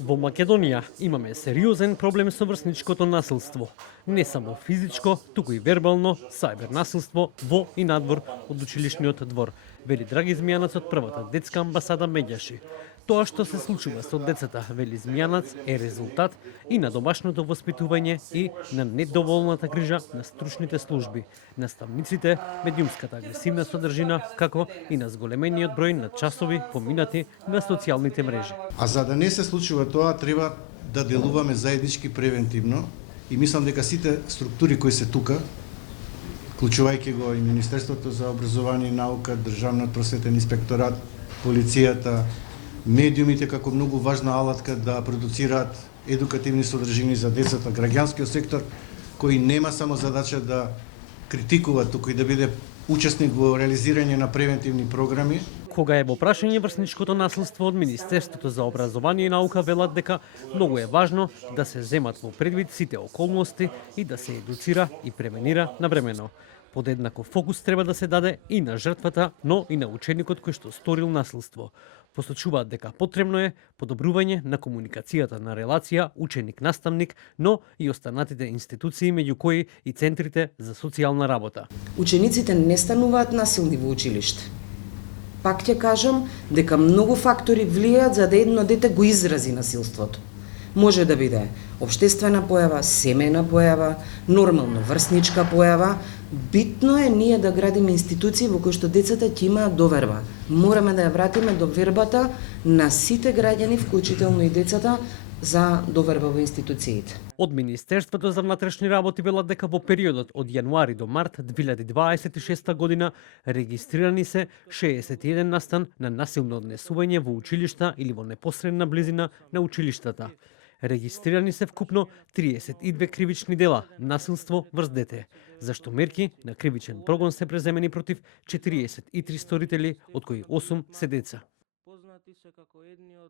Во Македонија имаме сериозен проблем со врсничкото насилство. Не само физичко, туку и вербално, сајбер насилство во и надвор од училишниот двор, вели Драги Змијанац од првата детска амбасада Меѓаши. Тоа што се случува со децата, вели Змијанац, е резултат и на домашното воспитување и на недоволната грижа на стручните служби, наставниците, медиумската агресивна содржина, како и на зголемениот број на часови поминати на социјалните мрежи. А за да не се случува тоа, треба да делуваме заеднички превентивно и мислам дека сите структури кои се тука, вклучувајќи го и Министерството за образование и наука, Државниот просветен инспекторат, полицијата, медиумите како многу важна алатка да продуцираат едукативни содржини за децата, граѓанскиот сектор кој нема само задача да критикува, туку и да биде учесник во реализирање на превентивни програми. Кога е во прашање врсничкото насилство од Министерството за образование и наука велат дека многу е важно да се земат во предвид сите околности и да се едуцира и превенира навремено. Подеднаков фокус треба да се даде и на жртвата, но и на ученикот кој што сторил насилство. Посочуваат дека потребно е подобрување на комуникацијата на релација ученик-наставник, но и останатите институции, меѓу кои и центрите за социјална работа. Учениците не стануваат насилни во училиште. Пак ќе кажам дека многу фактори влијаат за да едно дете го изрази насилството. Може да биде општествена појава, семејна појава, нормално врсничка појава. Битно е ние да градиме институции во кои што децата ќе имаат доверба. Мораме да ја вратиме довербата на сите граѓани, вклучително и децата, за доверба во институциите. Од Министерството за внатрешни работи велат дека во периодот од јануари до март 2026 година регистрирани се 61 настан на насилно однесување во училишта или во непосредна близина на училиштата. Регистрирани се вкупно 32 кривични дела насилство врз дете, зашто мерки на кривичен прогон се преземени против 43 сторители, од кои 8 се деца.